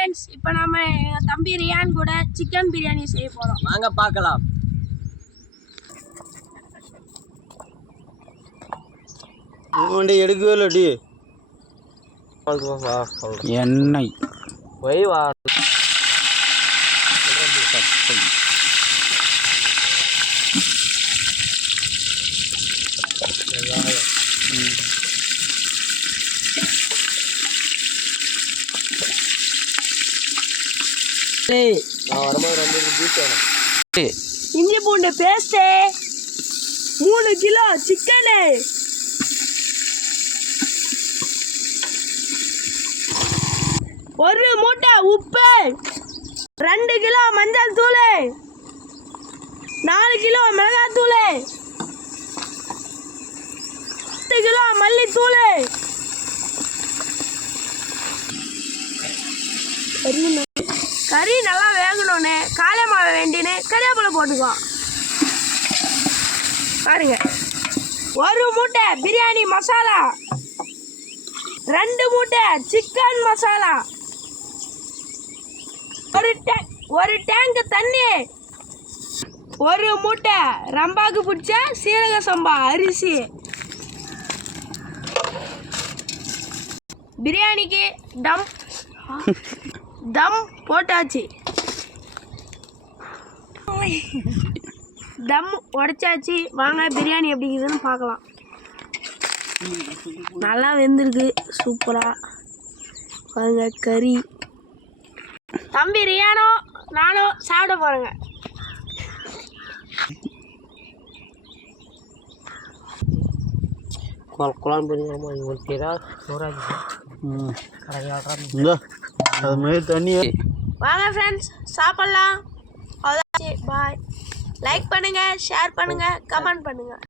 Friends, இப்போ நாம எங்கள் தம்பி ரியான் கூட சிக்கன் பிரியாணி செய்ய போகிறோம். வாங்க பார்க்கலாம். எடுக்கவே இல்லடி எண்ணெய் போய் வா. இஞ்சி பூண்டு பேஸ்ட்டு 3 கிலோ சிக்கனு, 1 மூட்டை உப்பு, 2 கிலோ மஞ்சள் தூள், 4 கிலோ மிளகாய் தூள், 10 கிலோ மல்லித்தூள், கறி நல்லா வேகணும்னு காளை மாவை வேண்டின்னு கறிவேப்பிலை போட்டுக்குவோம். பாருங்க, 1 மூட்டை பிரியாணி மசாலா, 2 மூட்டை சிக்கன் மசாலா, ஒரு டேங்க் தண்ணி, 1 மூட்டை ரம்பாக்கு பிடிச்ச சீரக சம்பா அரிசி. பிரியாணிக்கு தம் போட்டாச்சு, தம் உடைச்சாச்சு. வாங்க பிரியாணி எப்படிங்குதுன்னு பார்க்கலாம். நல்லா வெந்திருக்கு, சூப்பராக பாருங்க கறி. தம்பி ரியானோ நானும் சாப்பிட போகிறேங்க. வாங்க ஃப்ரெண்ட்ஸ் சாப்பிட்லாம். அவ்வளோதாச்சு, பாய். லைக் பண்ணுங்கள், ஷேர் பண்ணுங்கள், கமெண்ட் பண்ணுங்கள்.